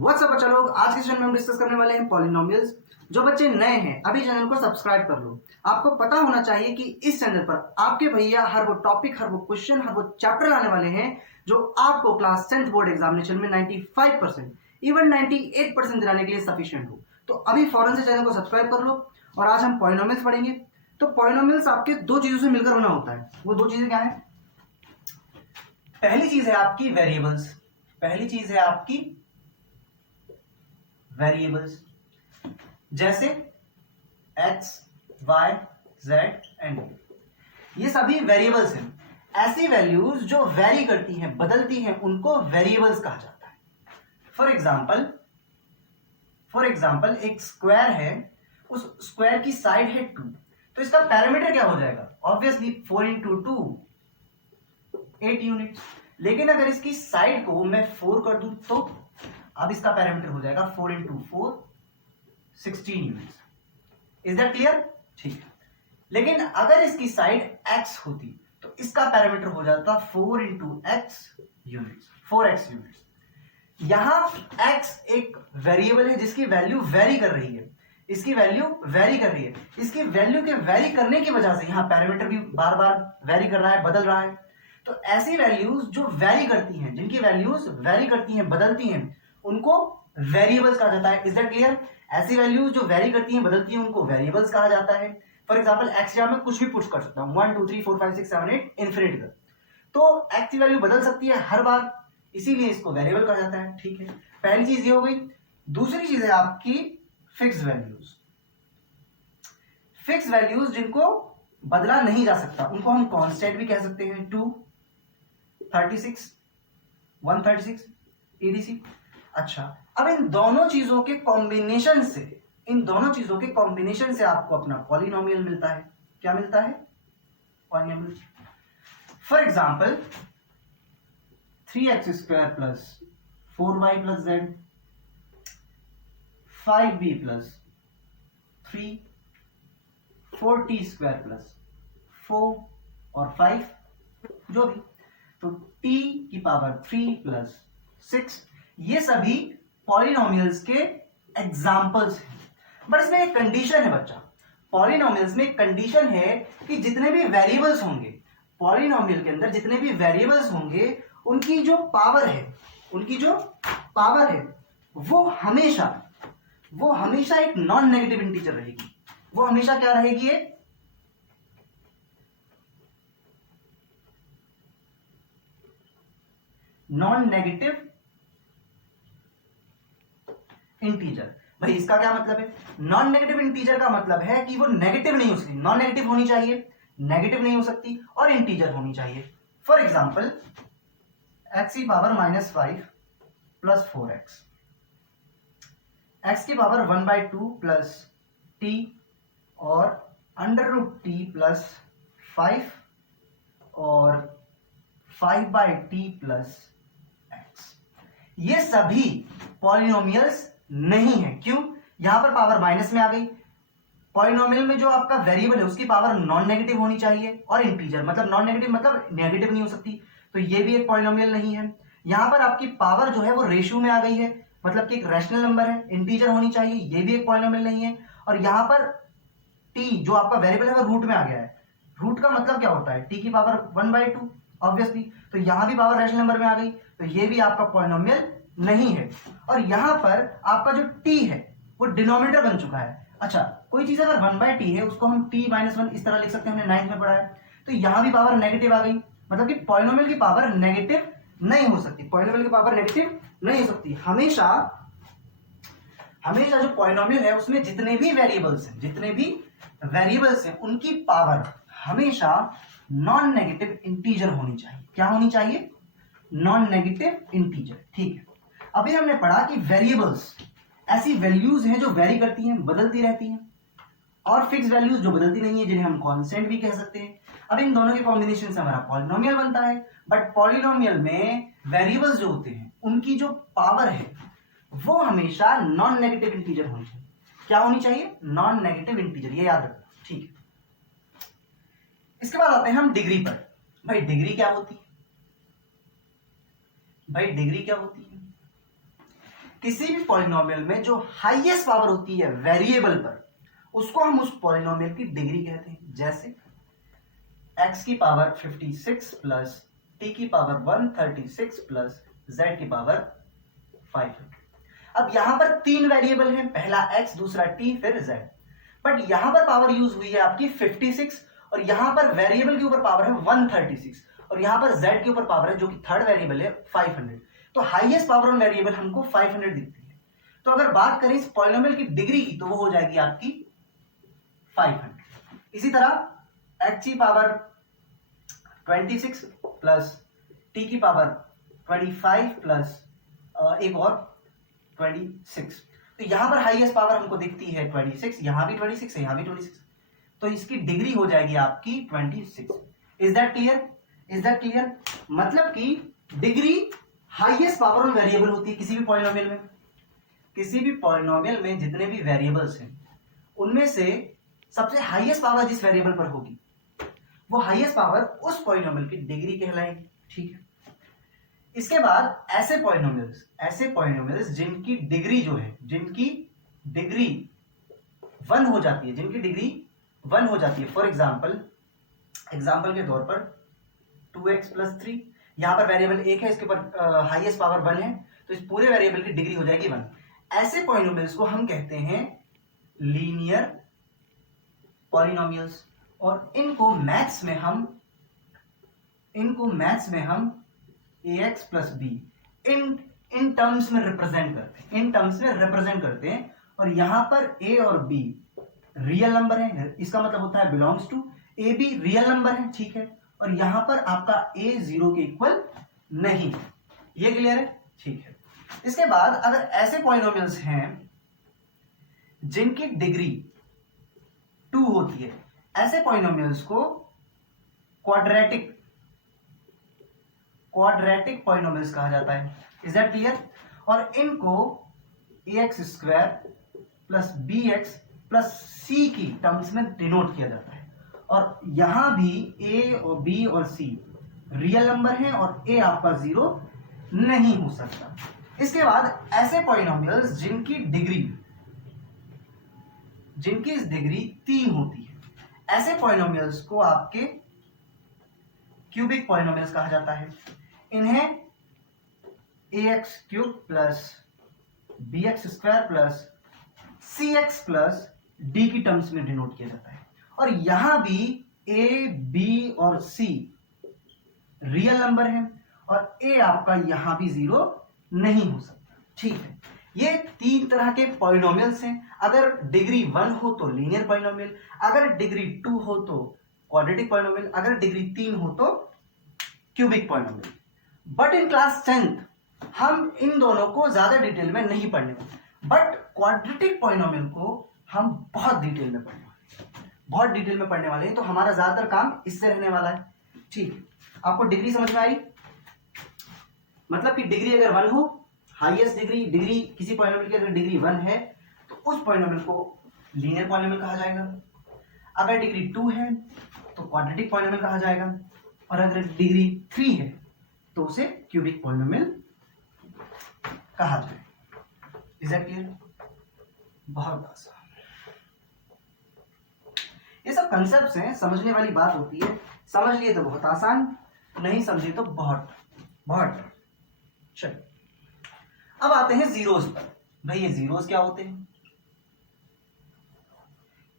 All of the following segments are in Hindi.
व्हाट्सअप बच्चा लोग, आज के सेशन में हम डिस्कस करने वाले हैं पॉलिनोमियल्स। जो बच्चे नए हैं अभी चैनल को सब्सक्राइब कर लो। आपको पता होना चाहिए कि इस चैनल पर आपके भैया हर वो टॉपिक, हर वो क्वेश्चन, हर वो चैप्टर लाने वाले हैं जो आपको क्लास 10th बोर्ड एग्जामिनेशन में 95% इवन 98% दिलाने के लिए सफिशिएंट हो। तो अभी फौरन से चैनल को सब्सक्राइब कर लो। और आज हम पॉलिनोमियल्स पढ़ेंगे। तो पॉलिनोमियल्स आपके दो चीजों से मिलकर बना होता है। वो दो चीजें क्या है? पहली चीज है आपकी वेरिएबल्स। पहली चीज है आपकी वेरिएबल्स, जैसे x, y, z एंड ये सभी वेरिएबल्स हैं। ऐसी वैल्यूज जो वेरी करती हैं, बदलती हैं, उनको वेरिएबल्स कहा जाता है। फॉर एग्जाम्पल एक स्क्वायर है, उस स्क्वायर की साइड है 2, तो इसका पैरामीटर क्या हो जाएगा? Obviously 4 into 2 8 units. लेकिन अगर इसकी साइड को मैं 4 कर दूं तो अब इसका पैरामीटर हो जाएगा 4 into 4 16 units. Is that clear? ठीक है। लेकिन अगर इसकी साइड x होती तो इसका पैरामीटर हो जाता 4 into x units, 4x units. यहां x एक वेरिएबल है जिसकी वैल्यू वेरी कर रही है। इसकी वैल्यू वेरी कर रही है। इसकी वैल्यू के वेरी करने की वजह से यहां पैरामीटर भी बार बार वेरी कर रहा है, बदल रहा है। तो ऐसी वैल्यूज जो वेरी करती हैं, जिनकी वैल्यूज वेरी करती हैं, बदलती हैं, उनको वेरिएबल्स कहा जाता है। Is that clear? ऐसी वैल्यूज जो वेरी करती हैं, बदलती हैं, उनको वेरिएबल्स कहा जाता है। फॉर एग्जांपल एक्स जगह में कुछ भी पुट कर सकता हूं, 1 2 3 4 5 6 7 8 इन्फिनिट तक। तो एक्स की वैल्यू बदल सकती है हर बार, इसीलिए इसको वेरिएबल कहा जाता है। ठीक है, पहली चीज ये हो गई। दूसरी चीज है आपकी फिक्स वैल्यूज। फिक्स वैल्यूज जिनको बदला नहीं जा सकता, उनको हम कांस्टेंट भी कह सकते हैं। 2 36 136 EDC। अच्छा, अब इन दोनों चीजों के कॉम्बिनेशन से आपको अपना पॉलिनोमियल मिलता है। क्या मिलता है? Polynomial. For example 3x square plus 4y plus z, 5b plus 3, 4t square plus 4 और 5 जो भी, तो t की पावर 3 प्लस 6, ये सभी पॉलिनोमियल्स के एग्जाम्पल्स हैं। बट इसमें एक कंडीशन है बच्चा। पॉलिनोमियल्स में एक कंडीशन है कि जितने भी वेरिएबल्स होंगे पॉलिनोमियल के अंदर, जितने भी वेरिएबल्स होंगे, उनकी जो पावर है वो हमेशा एक नॉन नेगेटिव इंटीजर रहेगी। वो हमेशा क्या रहेगी? Non negative integer. भाई इसका क्या मतलब है? नॉन नेगेटिव इंटीजर का मतलब है कि वो नेगेटिव नहीं हो सकती, नॉन नेगेटिव होनी चाहिए, नेगेटिव नहीं हो सकती, और इंटीजर होनी चाहिए। फॉर एग्जांपल x की पावर -5 प्लस 4x, x की पावर 1/2 प्लस t और √t प्लस 5 और 5/t प्लस x। ये सभी पॉलिनोमियल्स नहीं है। क्यों? यहां पर पावर माइनस में आ गई। पॉलिनोमियल में जो आपका वेरिएबल है उसकी पावर नॉन नेगेटिव होनी चाहिए, और इंटीजर मतलब नॉन नेगेटिव मतलब नेगेटिव नहीं हो सकती, तो ये भी एक पॉलिनोमियल नहीं है। यहां पर आपकी पावर जो है वो रेशियो में आ गई है, मतलब कि एक रैशनल नंबर है, इंटीजर होनी चाहिए, ये भी एक पॉलिनोमियल नहीं है। और यहां पर t जो आपका वेरिएबल है वो रूट में आ गया है। रूट का मतलब क्या होता है? t की पावर 1/2 ऑब्वियसली, तो यहां भी पावर रैशनल नंबर में आ गई, तो ये भी आपका पॉलिनोमियल नहीं है। और यहां पर आपका जो t है वो डिनोमिनेटर बन चुका है। अच्छा, कोई चीज अगर 1/t है उसको हम t-1 इस तरह लिख सकते हैं, हमने 9th में पढ़ा है। तो यहां भी पावर नेगेटिव आ गई, मतलब कि पॉलिनोमियल की पावर नेगेटिव नहीं हो सकती। पॉलिनोमियल की पावर नेगेटिव नहीं हो सकती। हमेशा जो पॉलिनोमियल है उसमें जितने भी वेरिएबल्स हैं उनकी पावर हमेशा नॉन नेगेटिव इंटीजर होनी चाहिए। क्या होनी चाहिए? Non negative integer. ठीक है, अभी हमने पढ़ा कि वेरिएबल्स ऐसी वैल्यूज हैं जो वेरी करती हैं, बदलती रहती हैं, और फिक्स वैल्यूज जो बदलती नहीं है, जिन्हें हम कांस्टेंट भी कह सकते हैं। अब इन दोनों के कॉम्बिनेशन से हमारा पॉलिनोमियल बनता है। बट पॉलिनोमियल में वेरिएबल्स जो होते हैं उनकी जो पावर है वो हमेशा नॉन नेगेटिव इंटीजर होनी चाहिए। क्या होनी चाहिए? नॉन नेगेटिव इंटीजर, ये याद रखना। ठीक है, इसके बाद आते हैं हम डिग्री पर। भाई डिग्री क्या होती है? किसी भी पॉलिनोमियल में जो हाईएस्ट पावर होती है वेरिएबल पर, उसको हम उस पॉलिनोमियल की डिग्री कहते हैं। जैसे x की पावर 56 प्लस t की पावर 136 प्लस z की पावर 500। अब यहां पर तीन वेरिएबल हैं, पहला x, दूसरा t, फिर z। बट यहां पर पावर यूज हुई है आपकी 56 और यहां पर वेरिएबल के ऊपर पावर है 136 और यहां पर z के ऊपर पावर है जो कि थर्ड वेरिएबल है 500। तो हाईएस्ट पावर ऑन वेरिएबल हमको 500 दिखती है। तो अगर बात करें इस पॉलिनोमियल की डिग्री की तो वो हो जाएगी आपकी 500। इसी तरह x की पावर 26 प्लस t की पावर 25 प्लस एक और 26। तो यहां पर हाईएस्ट पावर हमको दिखती है 26, यहां भी 26 है, यहां भी 26, तो इसकी डिग्री हो जाएगी आपकी 26। Is that clear? Is that clear? मतलब कि degree highest power on variable होती है किसी भी पॉलिनोमियल में। किसी भी पॉलिनोमियल में जितने भी वेरिएबल्स हैं उनमें से सबसे हाईएस्ट पावर जिस वेरिएबल पर होगी वो हाईएस्ट पावर उस पॉलिनोमियल की डिग्री कहलाएगी। ठीक है। इसके बाद ऐसे पॉलिनोमियल्स जिनकी डिग्री जो है, जिनकी डिग्री 1 हो जाती है, जिनकी डिग्री 1 हो जाती है। फॉर एग्जाम्पल के तौर पर 2x प्लस 3, यहां पर वेरिएबल एक है, इसके ऊपर हाईएस्ट पावर 1 है, तो इस पूरे वेरिएबल की डिग्री हो जाएगी 1। ऐसे पॉलिनोमियल्स को हम कहते हैं लीनियर पॉलिनोमियल्स और इनको मैथ्स में हम ax plus b in terms में रिप्रेजेंट करते हैं और यहां पर a और b रियल नंबर है, इसका मतलब होता है belongs to. a b real number है, ठीक है, और यहां पर आपका a 0 के इक्वल नहीं है। ये क्लियर है? ठीक है। इसके बाद अगर ऐसे पॉलिनोमियल्स हैं जिनकी डिग्री 2 होती है, ऐसे पॉलिनोमियल्स को क्वाड्रेटिक पॉलिनोमियल्स कहा जाता है। Is that clear? और इनको ax square plus bx plus c की टर्म्स में डिनोट किया जाता है और यहां भी a और b और c रियल नंबर है और a आपका 0 नहीं हो सकता। इसके बाद ऐसे पॉलिनोमियल्स जिनकी डिग्री 3 होती है, ऐसे पॉलिनोमियल्स को आपके क्यूबिक पॉलिनोमियल्स कहा जाता है। इन्हें ax cube plus bx square plus cx plus d की टर्म्स में डिनोट किया जाता है और यहां भी a, b और c रियल नंबर है और a आपका यहां भी 0 नहीं हो सकता। ठीक है। ये 3 तरह के पॉलिनोमियल्स हैं। अगर डिग्री 1 हो तो लीनियर पॉलिनोमियल, अगर डिग्री 2 हो तो क्वाड्रेटिक पॉलिनोमियल, अगर डिग्री 3 हो तो cubic polynomial. But in class 10th हम इन दोनों को ज्यादा डिटेल में नहीं पढ़ने वाले, बट क्वाड्रेटिक पॉलिनोमियल को हम बहुत डिटेल में पढ़ने वाले हैं। तो हमारा ज्यादातर काम इससे रहने वाला है। ठीक, आपको डिग्री समझ में आई? मतलब कि डिग्री अगर 1 हो, हाईएस्ट डिग्री किसी पॉलिनोमियल की अगर डिग्री 1 है तो उस पॉलिनोमियल को लीनियर पॉलिनोमियल कहा जाएगा। अगर डिग्री 2 है तो क्वाड्रेटिक पॉलिनोमियल कहा जाएगा और अगर डिग्री 3 है तो उसे क्यूबिक पॉलिनोमियल कहा जाएगा। Is that clear? बहुत आसान। ये सब कंसेप्ट्स हैं, समझने वाली बात होती है। समझ लिए तो बहुत आसान, नहीं समझे तो बहुत। चलिए अब आते हैं जीरोस पर। भाई ये जीरोस क्या होते हैं?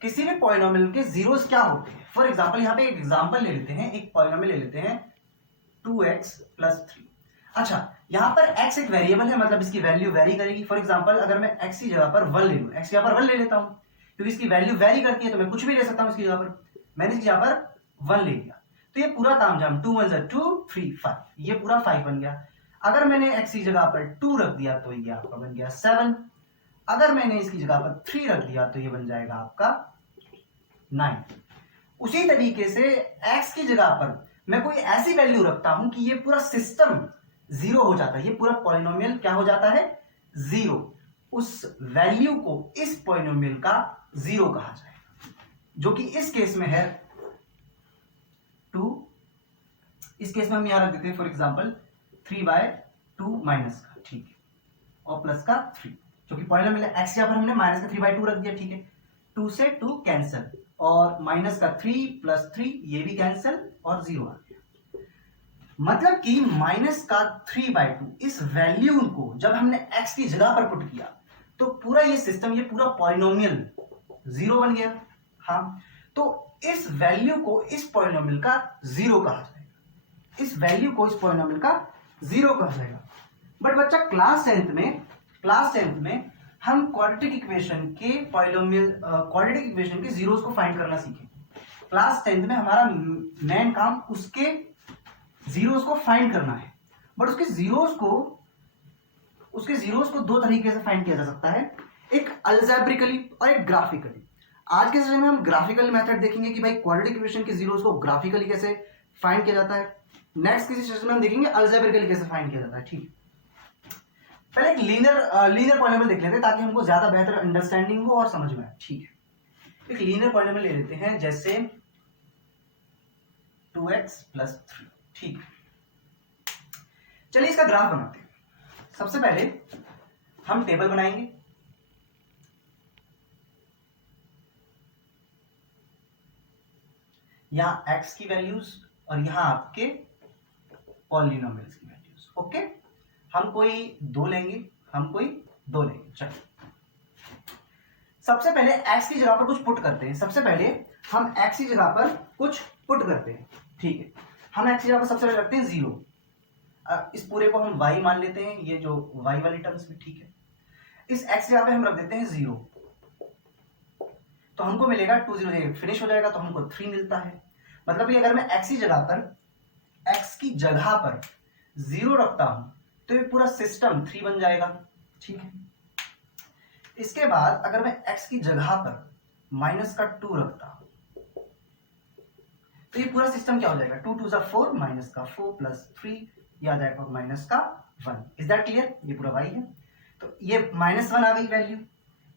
किसी भी पॉलिनोमियल के जीरोस क्या होते हैं? फॉर एग्जांपल यहां पे एक एग्जांपल ले लेते हैं, एक पॉलिनोमियल ले लेते हैं 2x प्लस 3। अच्छा, यहां पर x एक वेरिएबल है, मतलब इसकी वैल्यू वेरी करेगी। फॉर एग्जांपल अगर मैं x की जगह पर 1 ले लूं, x की जगह पर 1 ले लेता हूं क्योंकि इसकी वैल्यू वेरी करती है, तो मैं कुछ भी ले सकता हूं इसकी जगह पर। मैंने इसकी जगह पर 1 ले लिया तो ये पूरा तामझाम 2 1 2 3 5, ये पूरा 5 बन गया। अगर मैंने x की जगह पर 2 रख दिया तो ये आपका बन गया 7। अगर मैंने इसकी जगह पर 3 रख दिया तो ये बन जाएगा आपका 9। उसी तरीके से x की जगह पर मैं कोई ऐसी वैल्यू रखता हूं कि ये पूरा सिस्टम 0 हो जाता है, ये पूरा पॉलिनोमियल क्या हो जाता है? 0। उस वैल्यू को इस पॉलिनोमियल का 0 कहा जाएगा, जो कि इस केस में है 2। इस केस में हम यहां रख देते हैं फॉर एग्जांपल 3/2 माइनस का। ठीक है, और प्लस का 3, जो कि पॉलिनोमियल है। एक्स यहाँ पर हमने माइनस का 3/2 रख दिया, ठीक है। 2 से 2 कैंसिल, और माइनस का 3 प्लस 3 ये भी कैंसिल, और 0 आ गया। मतलब कि माइनस का 3/2 इस वैल्यू को जब हमने x की जगह पर पुट किया तो पूरा ये सिस्टम, ये पूरा पॉलिनोमियल 0 बन गया। हाँ, तो इस वैल्यू को इस पॉलिनोमियल का 0 कहा जाएगा, इस वैल्यू को इस पॉलिनोमियल का 0 कहा जाएगा। बट बच्चा क्लास 10th में हम क्वाड्रेटिक इक्वेशन के क्वाड्रेटिक इक्वेशन के जीरोस को फाइंड करना सीखे। क्लास 10th में हमारा मेन काम उसके जीरोस को फाइंड करना है। बट उसके जीरोस को दो तरीके से फाइंड किया जा सकता है, एक अलजेब्रिकली और एक ग्राफिकली। आज के सेशन में हम ग्राफिकल मेथड देखेंगे कि भाई क्वाड्रेटिक इक्वेशन के जीरोस को ग्राफिकली कैसे फाइंड किया जाता है। नेक्स्ट किसी सेशन में हम देखेंगे अलजेब्रिकली कैसे फाइंड किया जाता है, ठीक। पहले एक लीनियर पॉलिनोमियल देख लेते हैं ताकि हमको ज्यादा बेहतर अंडरस्टैंडिंग हो और समझ में आए, ठीक है। एक लीनियर पॉलिनोमियल ले लेते हैं, जैसे 2x + 3, ठीक। चलिए इसका ग्राफ बनाते हैं। सबसे पहले हम टेबल बनाएंगे। यहां x की वैल्यूज और यहां आपके पॉलिनोमियल्स की वैल्यूज, ओके। हम कोई दो लेंगे, चलो सबसे पहले x की जगह पर कुछ पुट करते हैं। सबसे पहले हम x की जगह पर कुछ पुट करते हैं, ठीक है। हम x की जगह पर सबसे पहले रखते हैं 0। इस पूरे को हम y मान लेते हैं, ये जो y वाली टर्म्स में, ठीक है। इस x की जगह पे हम रख देते हैं 0, तो हमको मिलेगा 2 0 फिनिश हो जाएगा, तो हमको 3 मिलता है। मतलब कि अगर मैं x की जगह पर 0 रखता हूं तो ये पूरा सिस्टम 3 बन जाएगा, ठीक है। इसके बाद अगर मैं x की जगह पर माइनस का 2 रखता हूं तो ये पूरा सिस्टम क्या हो जाएगा, 2 2 4, माइनस का 4 प्लस 3, ये आ जाएगा माइनस का 1। Is that clear? ये पूरा y है, तो ये -1 आ गई वैल्यू।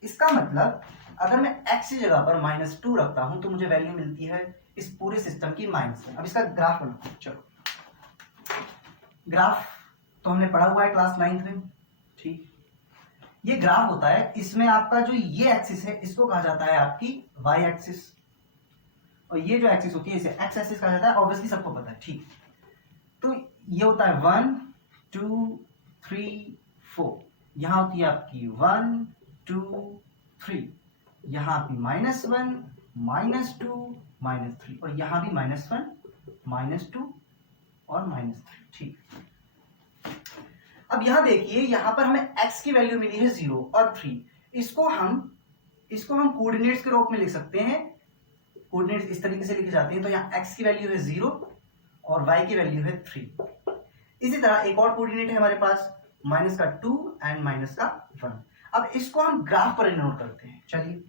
इसका मतलब अगर मैं x की जगह पर -2 रखता हूं तो मुझे वैल्यू मिलती है इस पूरे सिस्टम की -1। अब इसका ग्राफ बनाते हैं। चलो, ग्राफ तो हमने पढ़ा हुआ है क्लास 9th में, ठीक। ये ग्राफ होता है, इसमें आपका जो ये एक्सिस है इसको कहा जाता है आपकी y एक्सिस, और ये जो एक्सिस होती है इसे x एक्सिस कहा जाता है, ऑब्वियसली सबको पता है, ठीक। तो ये होता है 1 2 3 4, यहां होती है आपकी 1 2 3, यहां आपकी -1 -2 -3, और यहां भी -1 -2 और -3, ठीक। अब यहां देखिए, यहां पर हमें x की वैल्यू मिली है 0 और 3। इसको हम कोऑर्डिनेट्स के रूप में लिख सकते हैं। कोऑर्डिनेट्स इस तरीके से लिखे जाते हैं, तो यहां x की वैल्यू है 0 और y की वैल्यू है 3। इसी तरह एक और कोऑर्डिनेट है हमारे पास, -2 एंड -1। अब इसको हम ग्राफ पर नोट करते हैं। चलिए,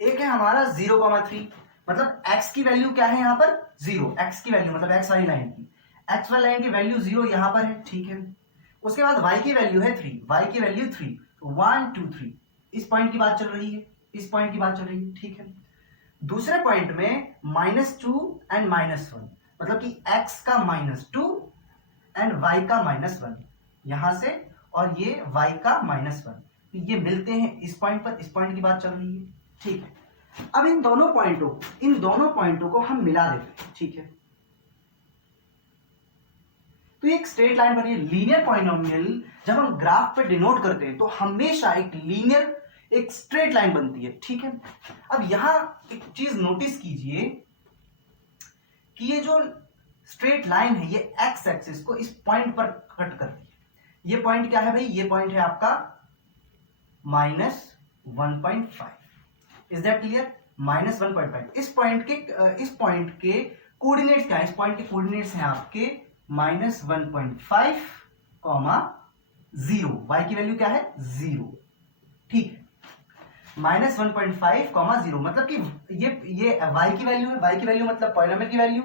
एक है हमारा 0,3, मतलब x की वैल्यू क्या है यहां पर 0, x की वैल्यू मतलब x वाली लाइन की, x वाली लाइन की वैल्यू 0 यहां पर है, ठीक है। उसके बाद y की वैल्यू है 3, y की वैल्यू 3, तो 1 2 3, इस पॉइंट की बात चल रही है, इस पॉइंट की बात चल रही है, ठीक है। दूसरे पॉइंट में -2 एंड -1, मतलब कि x का -2 एंड y का -1 यहां से, और ये y का -1, तो ये मिलते हैं इस पॉइंट पर, इस पॉइंट की बात चल रही है, ठीक है। अब इन दोनों पॉइंटों को हम मिला देते हैं, ठीक है। तो एक स्ट्रेट लाइन बनी है। लीनियर पॉलिनोमियल जब हम ग्राफ पे डिनोट करते हैं तो हमेशा एक स्ट्रेट लाइन बनती है, ठीक है। अब यहां एक चीज नोटिस कीजिए कि ये जो स्ट्रेट लाइन है ये एक्स एक्सिस को इस पॉइंट पर कट करती है। ये पॉइंट क्या है भाई, ये पॉइंट है आपका -1.5। Is that clear? -1.5। इस पॉइंट के कोऑर्डिनेट्स क्या है, इस पॉइंट के कोऑर्डिनेट्स हैं आपके -1.5, 0। y की वैल्यू क्या है 0, ठीक है। -1.5, 0, मतलब कि ये y की वैल्यू है, y की वैल्यू मतलब पॉलिनोमियल की वैल्यू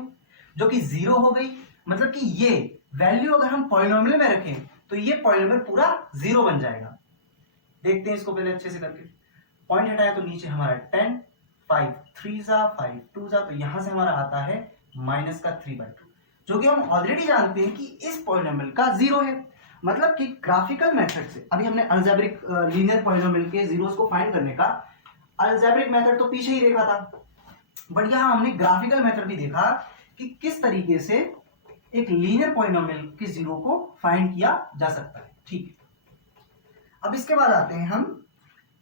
जो कि 0 हो गई। मतलब कि ये वैल्यू अगर हम पॉलिनोमियल में रखें तो ये पॉलिनोमियल पूरा 0 बन जाएगा। देखते हैं इसको पहले अच्छे से करके। पॉइंट हटाया तो नीचे हमारा 10, 5 3 5 2, तो यहां से हमारा आता है -3/2, जो कि हम ऑलरेडी जानते हैं कि इस पॉलिनोमियल का 0 है। मतलब कि ग्राफिकल मेथड से, अभी हमने अलजेब्रिक लीनियर पॉलिनोमियल के जीरोस को फाइंड करने का अलजेब्रिक मेथड तो पीछे ही देखा था, बट यहां हमने ग्राफिकल मेथड भी देखा कि किस तरीके से एक लीनियर पॉलिनोमियल के जीरो को फाइंड किया जा सकता है। ठीक है, अब इसके बाद आते हैं हम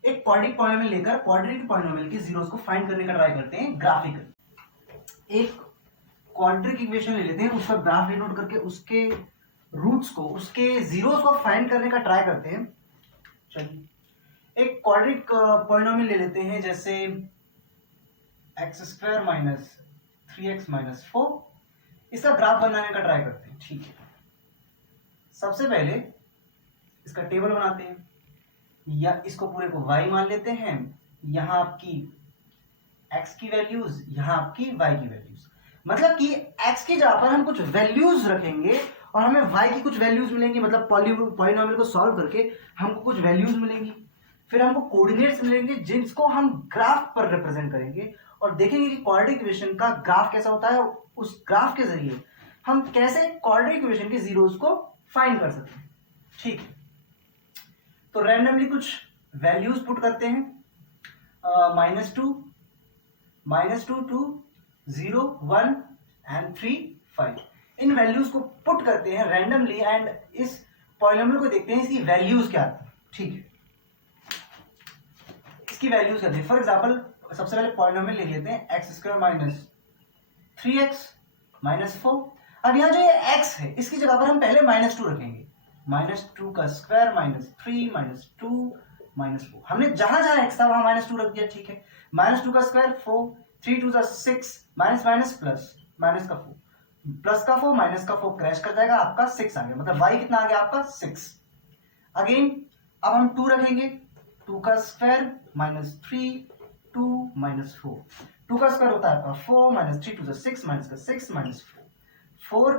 एक क्वाड्रेटिक पॉलिनोमियल लेकर क्वाड्रेटिक पॉलिनोमियल के जीरोस को फाइंड करने का ट्राई करते हैं ग्राफिकल। एक क्वाड्रेटिक इक्वेशन ले लेते हैं, उसका ग्राफ डिनोट करके उसके रूट्स को, उसके जीरोस को फाइंड करने का ट्राई करते हैं। चलिए एक क्वाड्रेटिक पॉलिनोमियल ले लेते हैं, जैसे x² माइनस 3x माइनस 4, इसका ग्राफ बनाने का ट्राई करते हैं। ठीक है, सबसे पहले इसका टेबल बनाते हैं, या इसको पूरे को y मान लेते हैं, यहां आपकी x की वैल्यूज, यहां आपकी y की वैल्यूज, मतलब कि x की जगह पर हम कुछ वैल्यूज रखेंगे और हमें y की कुछ वैल्यूज मिलेंगी, मतलब पॉलिनोमियल को सॉल्व करके हमको कुछ वैल्यूज मिलेंगी, फिर हमको कोऑर्डिनेट्स मिलेंगे जिसको हम ग्राफ पर रिप्रेजेंट करेंगे और देखेंगे कि क्वाड्रेटिक इक्वेशन का ग्राफ कैसा होता है, उस ग्राफ के जरिए हम कैसे क्वाड्रेटिक इक्वेशन के जीरोस को फाइंड कर सकते हैं। ठीक है, तो रैंडमली कुछ वैल्यूज पुट करते हैं, -2, -2, 0, 1 एंड 3, 5। इन वैल्यूज को पुट करते हैं रैंडमली एंड इस पॉलिनोमियल को देखते हैं इसकी वैल्यूज क्या आती है। ठीक है, इसकी वैल्यूज क्या आती है, फॉर एग्जाम्पल सबसे पहले पॉलिनोमियल ले लेते हैं x² माइनस 3x माइनस 4। अब यहाँ जो ये x है इसकी जगह पर हम पहले -2 रखेंगे, -2 का स्क्वायर माइनस 3 माइनस 2 माइनस 4, हमने जहां जहां x था वहां -2 रख दिया। ठीक है, -2 का square 4, 3 2 6, minus minus plus, minus का 4, प्लस का 4 माइनस का 4 क्रैश कर जाएगा, आपका 6 आ गया, मतलब y कितना आ गया आपका 6। अगेन अब हम 2 रखेंगे, 2 का स्क्वायर माइनस 3, 2 माइनस 4, 2 का स्क्वायर होता है आपका 4 माइनस 3 2 6, माइनस का 6 माइनस 4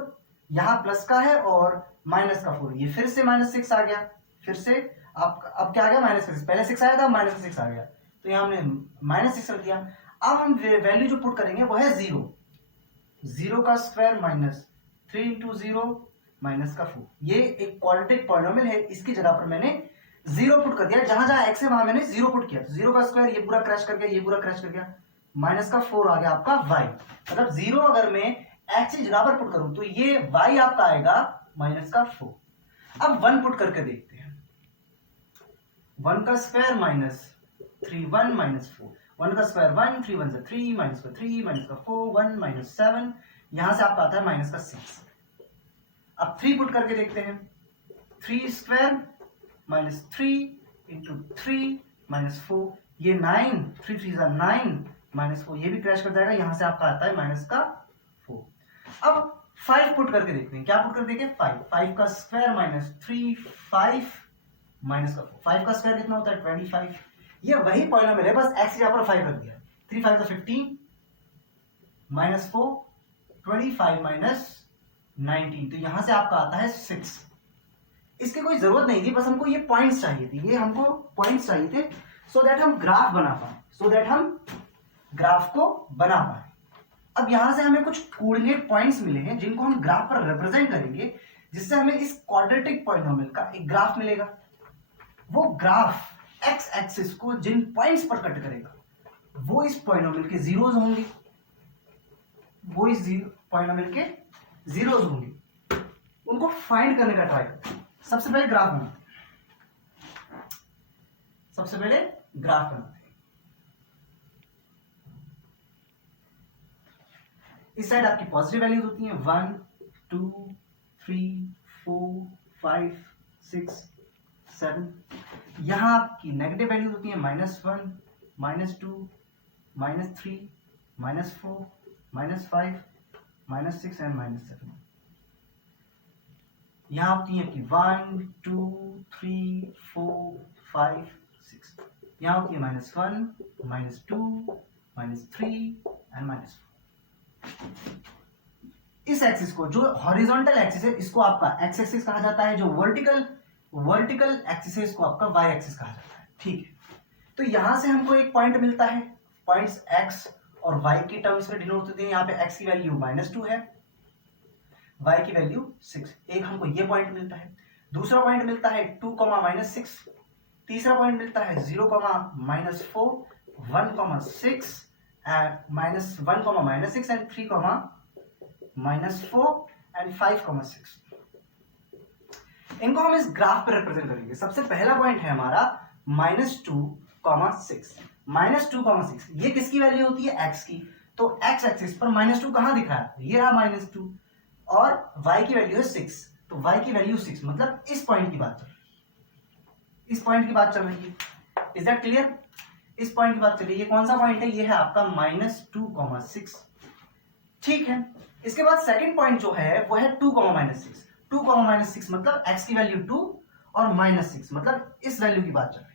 यहां प्लस का है और माइनस का 4, ये फिर से -6 आ गया, फिर से आप अब क्या आ गया -6, पहले 6 आया था -6 आ गया, तो यहां हमने -6 रख दिया। अब हम वैल्यू जो पुट करेंगे वो है 0, 0 का स्क्वायर माइनस 3 इंटू 0 माइनस का 4, ये एक क्वाड्रेटिक पॉलिनोमियल है, इसकी जगह पर मैंने 0 पुट कर दिया, जहां जहां x है वहां मैंने 0 पुट किया, तो 0 का स्क्वायर ये पूरा क्रैश कर गया, ये पूरा क्रैश कर गया, माइनस का 4 आ गया आपका y, मतलब 0 अगर मैं x की जगह पर पुट करूं तो ये y आपका आएगा माइनस का 4। अब 1 पुट करके देखते हैं, 1 का स्क्वायर माइनस 3 1 माइनस 4, 1 का स्क्वायर 1, 3 1 3, माइनस का 3 माइनस का 4, 1 माइनस 7, यहां से आपका आता है माइनस का 6। अब 3 पुट करके देखते हैं, 3 स्क्वायर माइनस 3 इंटू 3 माइनस 4, ये 9, 3 3 9 माइनस 4, ये भी क्रैश कर जाएगा, यहां से आपका आता है माइनस का 4। अब 5 पुट करके देखते हैं, क्या पुट कर देंगे 5, 5 का स्क्वायर माइनस 3 5 माइनस का 4, 5 का स्क्वायर कितना होता है 25, ये वही पॉलिनोमियल है, बस x यहाँ पर 5 रख दिया, 3 5 का 15 माइनस 4 25 माइनस 19, तो यहां से आपका आता है 6। इसकी कोई जरूरत नहीं थी, बस हमको ये पॉइंट्स चाहिए थे, ये हमको पॉइंट्स चाहिए थे सो दैट हम ग्राफ बना पाए, सो दैट हम ग्राफ को बना पाए। अब यहां से हमें कुछ कोऑर्डिनेट पॉइंट्स मिले हैं जिनको हम ग्राफ पर रिप्रेजेंट करेंगे, जिससे हमें इस क्वाड्रेटिक पॉलिनोमियल का एक ग्राफ मिलेगा। वो ग्राफ एक्स एक्सिस को जिन पॉइंट्स पर कट करेगा वो इस पॉलिनोमियल के जीरोज होंगे, वो इस पॉलिनोमियल के जीरोज होंगे, उनको फाइंड करने का ट्राई करते हैं। सबसे पहले ग्राफ बनाते हैं, सबसे पहले ग्राफ बनाते हैं। इस साइड आपकी पॉजिटिव वैल्यूज होती हैं 1 2 3 4 5 6 7, यहां आपकी नेगेटिव वैल्यूज होती हैं -1 -2 -3 -4 -5 -6 एंड -7। यहां होती है आपकी 1 2 3 4 5 6, यहां होती है -1 -2 -3 एंड -4। इस एक्सिस को, जो हॉरिजॉन्टल एक्सिस है, इसको आपका एक्स एक्सिस कहा जाता है, जो वर्टिकल एक्सिस है इसको आपका वाई एक्सिस कहा जाता है। ठीक है, तो यहां से हमको एक पॉइंट मिलता है, पॉइंट्स एक्स और वाई की टर्म्स में डिनोट होते हैं। यहाँ पे एक्स की वैल्यू -2 है, वाई की वैल्यू 6, एक हमको ये पॉइंट मिलता है। दूसरा पॉइंट मिलता है 2, -6, तीसरा पॉइंट मिलता है 0, -4, 1, 6, -1, -6 एंड 3, -4 एंड 5, 6। इनको हम इस ग्राफ पे रिप्रेजेंट करेंगे। सबसे पहला पॉइंट है हमारा -2, 6, -2, 6। ये किसकी वैल्यू होती है? x की। तो x एक्सिस पर -2 कहां दिख रहा है? ये रहा -2, और y की वैल्यू है 6, तो y की वैल्यू 6, मतलब इस पॉइंट की बात चल रही है, इस पॉइंट की बात चल रही है। Is that clear? इस पॉइंट की बात चल रही है। ये कौन सा पॉइंट है? ये है आपका -2, 6। ठीक है, इसके बाद सेकंड पॉइंट जो है वो है 2, -6। 2, -6 मतलब x की वैल्यू 2 और -6 मतलब इस वैल्यू की बात चल रही है।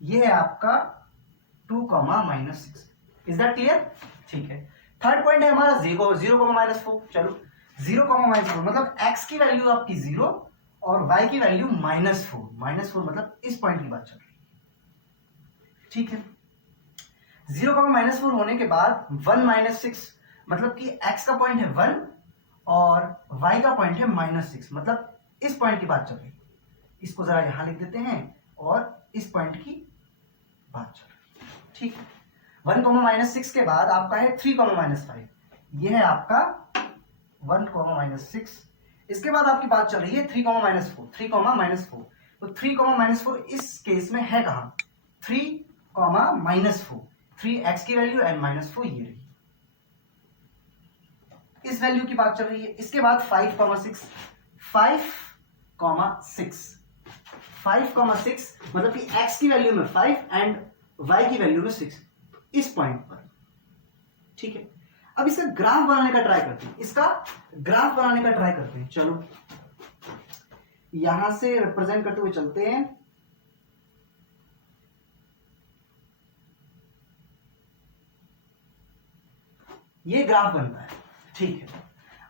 ये है आपका 2, -6। Is that clear? ठीक है। थर्ड पॉइंट है हमारा 0, -4। चलो 0, -4 मतलब x की वैल्यू आपकी 0 और y की वैल्यू -4 मतलब इस पॉइंट की बात चल रही है। ठीक है, 0, -4 होने के बाद 1, -6 मतलब कि x का पॉइंट है 1 और y का पॉइंट है -6 मतलब इस पॉइंट की बात चल रही है। इसको जरा यहां लिख देते हैं और इस पॉइंट की बात चल रही है। ठीक है, 1, -6 के बाद आपका है 3, -5। ये है आपका 1, -6। इसके बाद आपकी बात चल रही है 3, -4। 3, -4 तो 3, -4 इस केस में है कहां? 3, -4। 3 x की वैल्यू एंड -4 ये रही, इस वैल्यू की बात चल रही है। इसके बाद 5, 6 मतलब कि x की वैल्यू में 5 एंड y की वैल्यू में 6 इस पॉइंट पर। ठीक है, अब इसका ग्राफ बनाने का ट्राई करते हैं, इसका ग्राफ बनाने का ट्राई करते हैं। चलो यहां से रिप्रेजेंट करते हुए चलते हैं। ये ग्राफ बनता है। ठीक है,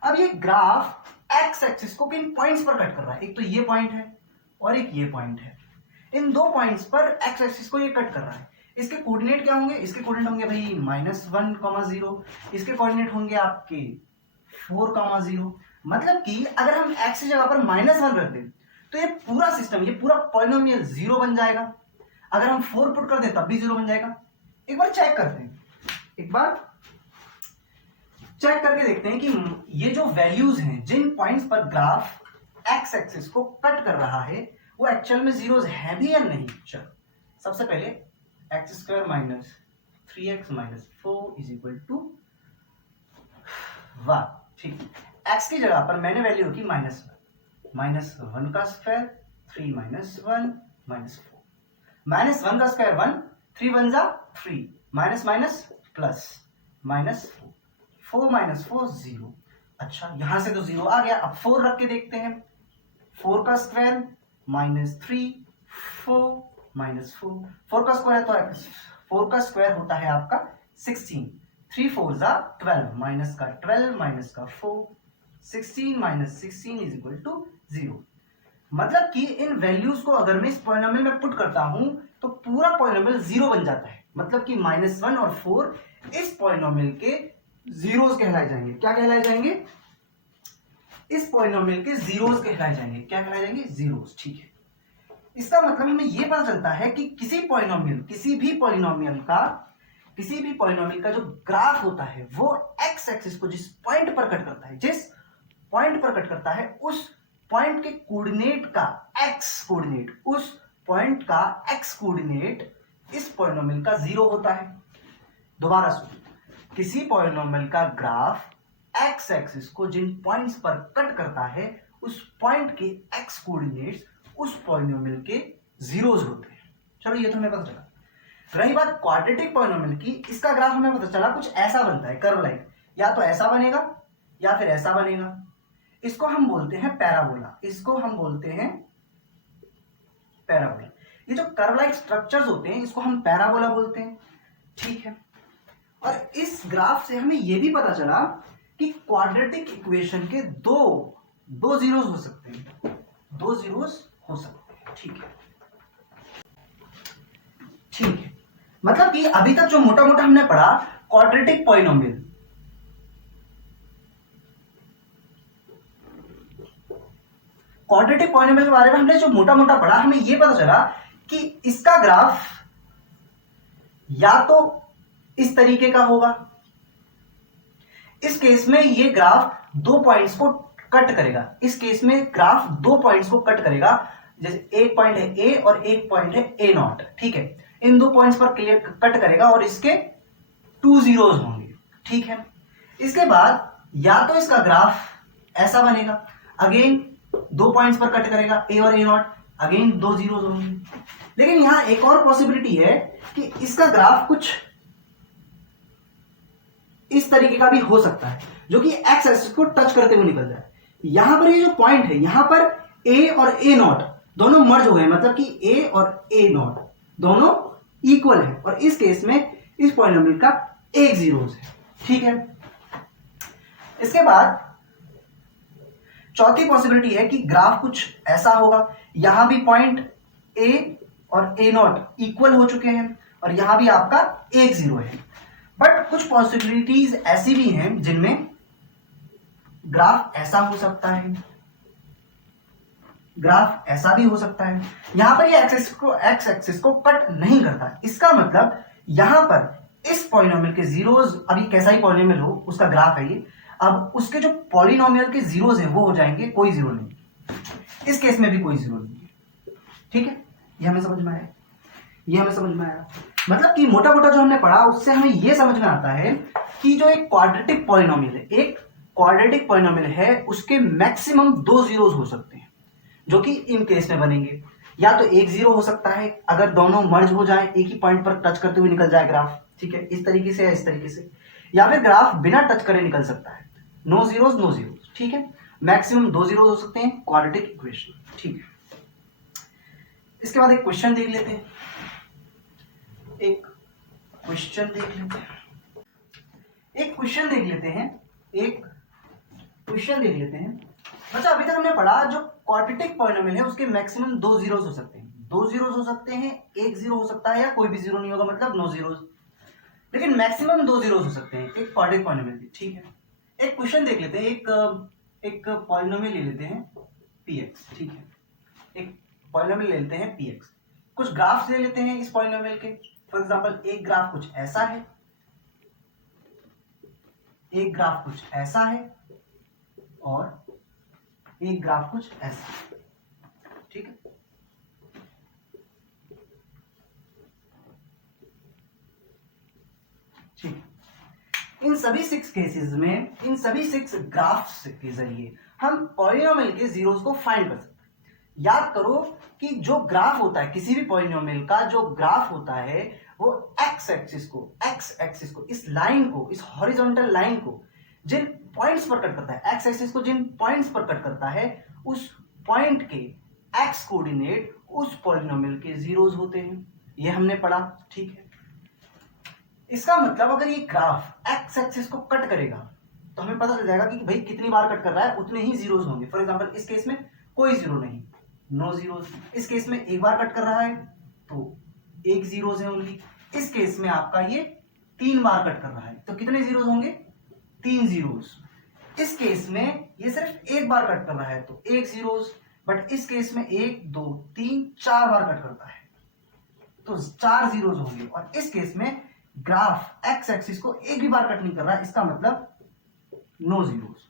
अब ये ग्राफ एक्स एक्सिस को किन पॉइंट्स पर कट कर रहा है? एक तो ये पॉइंट है और एक ये पॉइंट है। इन दो पॉइंट्स पर एक्स एक्सिस को ये कट कर रहा है। इसके कोऑर्डिनेट क्या होंगे? इसके कोऑर्डिनेट होंगे भाई -1, 0। इसके कोऑर्डिनेट होंगे आपके 4, 0। मतलब कि अगर हम एक्स की जगह पर -1 रख दें तो ये पूरा सिस्टम, ये पूरा पॉलिनोमियल 0 बन जाएगा। अगर हम 4 पुट कर दें तब भी 0 बन जाएगा। एक बार चेक करते हैं, एक बार चेक करके देखते हैं कि ये जो वैल्यूज हैं, जिन पॉइंट्स पर ग्राफ एक्स एक्सिस को कट कर रहा है, वो एक्चुअल में जीरोज है भी या नहीं। चलो सबसे पहले x² - 3x - 4 = 1। ठीक, x की जगह पर मैंने वैल्यू रखी -1 का स्क्वायर 3 - 1 - 4 -1 का स्क्वायर 1 3 1 जा 3 माइनस प्लस -4 4 - 4 0। अच्छा यहां से तो 0 आ गया। अब 4 रख के देखते हैं। 4 का स्क्वायर -3 4 -4 4 का स्क्वायर है तो 4 का स्क्वायर होता है आपका 16। 3 4 जा 12 माइनस का 12 माइनस का 4 16 - 16 = 0। मतलब कि इन वैल्यूज को अगर मैं इस पॉलिनोमियल में पुट करता हूं तो पूरा पॉलिनोमियल 0 बन जाता है। मतलब कि -1 और 4 इस पॉलिनोमियल के जीरोस कहलाए जाएंगे। क्या कहलाए जाएंगे? इस पॉलिनोमियल के जीरोस कहलाए जाएंगे। क्या कहलाए जाएंगे? जीरोस। ठीक है, इसका मतलब हमें यह पता चलता है कि किसी भी पॉलिनोमियल का जो ग्राफ होता है वो एक्स एक्सिस को जिस पॉइंट पर कट करता है उस पॉइंट के कोऑर्डिनेट का एक्स कोऑर्डिनेट इस पॉलिनोमियल का 0 होता है। दोबारा सुनिए, किसी पॉलिनोमियल का ग्राफ एक्स एक्सिस को जिन पॉइंट्स पर कट करता है उस पॉइंट के एक्स कोऑर्डिनेट्स उस पॉलिनोमियल के जीरोज होते हैं। चलो ये तो हमें पता चला। रही बात क्वाड्रेटिक पॉलिनोमियल की, इसका ग्राफ हमें पता चला कुछ ऐसा बनता है, कर्व लाइक, या तो ऐसा बनेगा या फिर ऐसा बनेगा। इसको हम बोलते हैं पैराबोला। ये जो कर्व लाइक स्ट्रक्चर्स होते हैं इसको हम पैराबोला बोलते हैं। ठीक है, और इस ग्राफ से हमें यह भी पता चला कि क्वाड्रेटिक इक्वेशन के दो जीरोस हो सकते हैं। ठीक है, मतलब कि अभी तक जो मोटा मोटा हमने पढ़ा क्वाड्रेटिक पॉलिनोमियल, क्वाड्रेटिक पॉलिनोमियल के बारे में हमने जो मोटा मोटा पढ़ा, हमें ये पता चला कि इसका ग्राफ या तो इस तरीके का होगा, इस केस में ये ग्राफ 2 पॉइंट्स को कट करेगा, इस केस में ग्राफ 2 पॉइंट्स को कट करेगा, जैसे एक पॉइंट है ए और एक पॉइंट है ए नॉट, ठीक है, इन 2 पॉइंट्स पर क्लियर कट करेगा और इसके 2 जीरोज होंगे, ठीक है। इसके बाद या तो इसका ग्राफ ऐसा बनेगा, अगेन 2 पॉइंट्स पर कट करेगा ए और ए नॉट, अगेन 2 जीरोज होंगे। लेकिन यहां एक और पॉसिबिलिटी है कि इसका ग्राफ कुछ इस तरीके का भी हो सकता है, जो कि एक्स एक्सिस को टच करते हुए निकल जाए। यहां पर ये जो पॉइंट है, यहां पर ए और ए नॉट दोनों मर्ज हो गए, मतलब कि ए और ए नॉट दोनों इक्वल है, और इस केस में इस पॉलिनोमियल का एक जीरोज है, ठीक है। इसके बाद चौथी पॉसिबिलिटी है कि ग्राफ कुछ ऐसा होगा, यहां भी पॉइंट ए और ए नॉट इक्वल हो चुके हैं और यहां भी आपका एक जीरो है। बट कुछ पॉसिबिलिटीज ऐसी भी हैं जिनमें ग्राफ ऐसा हो सकता है, ग्राफ ऐसा भी हो सकता है। यहां पर ये एक्स एक्सिस को कट नहीं करता, इसका मतलब यहां पर इस पॉलिनोमियल के जीरोज, अभी कैसा ही पॉलिनोमियल हो उसका ग्राफ है ये, अब उसके जो पॉलिनोमियल के जीरोज हैं वो हो जाएंगे कोई जीरो नहीं, इस केस में भी कोई जीरो नहीं है, ठीक है। ये हमें समझ में आया, ये हमें समझ में आया। मतलब कि मोटा मोटा जो हमने पढ़ा उससे हमें ये समझ में आता है कि जो एक क्वाड्रेटिक पॉलिनोमियल है, एक क्वाड्रेटिक पॉलिनोमियल है, उसके मैक्सिमम 2 जीरोज हो सकते हैं, जो कि इन केस में बनेंगे। या तो एक जीरो हो सकता है अगर दोनों मर्ज हो जाए, एक ही पॉइंट पर टच करते हुए निकल जाए ग्राफ, ठीक है, इस तरीके से या इस तरीके से, या फिर ग्राफ बिना टच करे निकल सकता है, नो जीरोज, ठीक है। मैक्सिमम 2 जीरोज हो सकते हैं क्वाड्रेटिक इक्वेशन, ठीक है। इसके बाद एक क्वेश्चन देख लेते हैं, एक क्वेश्चन देख लेते हैं, बच्चा अभी तक हमने पढ़ा जो क्वाड्रेटिक पॉलिनोमियल है उसके मैक्सिमम 2 जीरोज हो सकते हैं, 2 जीरोज हो सकते हैं, एक जीरो हो सकता है या कोई भी जीरो नहीं होगा, मतलब नो जीरोज, लेकिन मैक्सिमम 2 जीरोज हो सकते हैं एक क्वाड्रेटिक पॉलिनोमियल की, ठीक है। एक क्वेश्चन देख लेते हैं, एक पॉलिनोमियल ले लेते हैं px, ठीक है, एक पॉलिनोमियल ले लेते हैं px, कुछ ग्राफ्स ले लेते हैं इस पॉलिनोमियल के। फॉर एग्जांपल एक ग्राफ कुछ ऐसा है, एक ग्राफ कुछ ऐसा है और एक ग्राफ कुछ ऐसा है, ठीक है। ठीक, इन सभी 6 केसेस में, इन सभी 6 ग्राफ्स के जरिए हम पॉलिनोमियल के जीरोस को फाइंड कर सकते हैं। याद करो कि जो ग्राफ होता है किसी भी पॉलिनोमियल का, जो ग्राफ होता है वो एक्स एक्सिस को, इस लाइन को, इस हॉरिजॉन्टल लाइन को जिन पॉइंट्स पर कट करता है, एक्स एक्सिस को जिन पॉइंट्स पर कट करता है, उस पॉइंट के एक्स कोऑर्डिनेट उस पॉलिनोमियल के जीरोस होते हैं, ये हमने पढ़ा, ठीक है। इसका मतलब अगर ये ग्राफ एक्स एक्सिस को कट करेगा तो हमें पता चल जाएगा कि भाई कितनी बार कट कर रहा है उतने ही जीरोस होंगे। फॉर एग्जांपल इस केस में कोई जीरो नहीं, नो जीरोस, इस केस में एक बार कट कर रहा है तो एक जीरोस है ओनली, इस केस में आपका ये 3 बार कट कर रहा है तो कितने जीरोस होंगे, 3 जीरोस। इस केस में ये सिर्फ एक बार कट कर रहा है तो एक जीरोस, बट इस केस में 1 2 3 4 बार कट करता है तो 4 जीरोस होंगे, और इस केस में ग्राफ एक्स एक्सिस को एक भी बार कट नहीं कर रहा है, इसका मतलब नो जीरोस।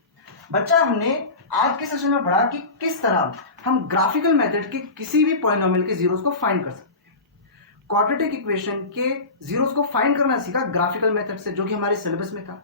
बच्चा हमने आज के सेशन में पढ़ा कि किस तरह हम ग्राफिकल मेथड के किसी भी पॉलिनोमियल के जीरोस को फाइंड कर सकते हैं। क्वाड्रेटिक इक्वेशन के जीरोस को फाइंड करना सीखा ग्राफिकल मेथड से, जो कि हमारे सिलेबस में था।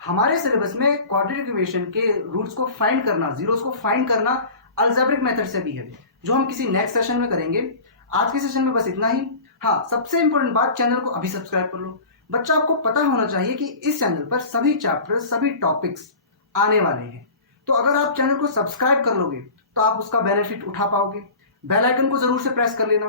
हमारे सिलेबस में क्वाड्रेटिक इक्वेशन के रूट्स को फाइंड करना, जीरोस को फाइंड करना अलजेब्रिक मेथड से भी है, जो हम किसी नेक्स्ट सेशन में करेंगे। आज के सेशन में बस इतना ही। हाँ, सबसे इंपॉर्टेंट बात, चैनल को अभी सब्सक्राइब कर लो। बच्चा आपको पता होना चाहिए कि इस चैनल पर सभी चैप्टर, सभी टॉपिक्स आने वाले हैं, तो अगर आप चैनल को सब्सक्राइब कर लोगे तो आप उसका बेनिफिट उठा पाओगे। बेल आइकन को जरूर से प्रेस कर लेना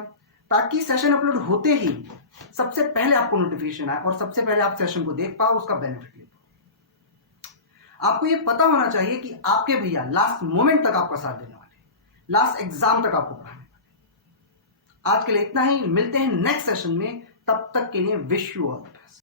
ताकि सेशन अपलोड होते ही सबसे पहले आपको नोटिफिकेशन आए और सबसे पहले आप सेशन को देख पाओ, उसका बेनिफिट ले पाओ। आपको ये पता होना चाहिए कि आपके भैया लास्ट मोमेंट तक आपका साथ देने वाले, लास्ट एग्जाम तक आपको पढ़ाने वाले। आज के लिए इतना ही, मिलते हैं नेक्स्ट सेशन में, तब तक के लिए विश यू ऑल।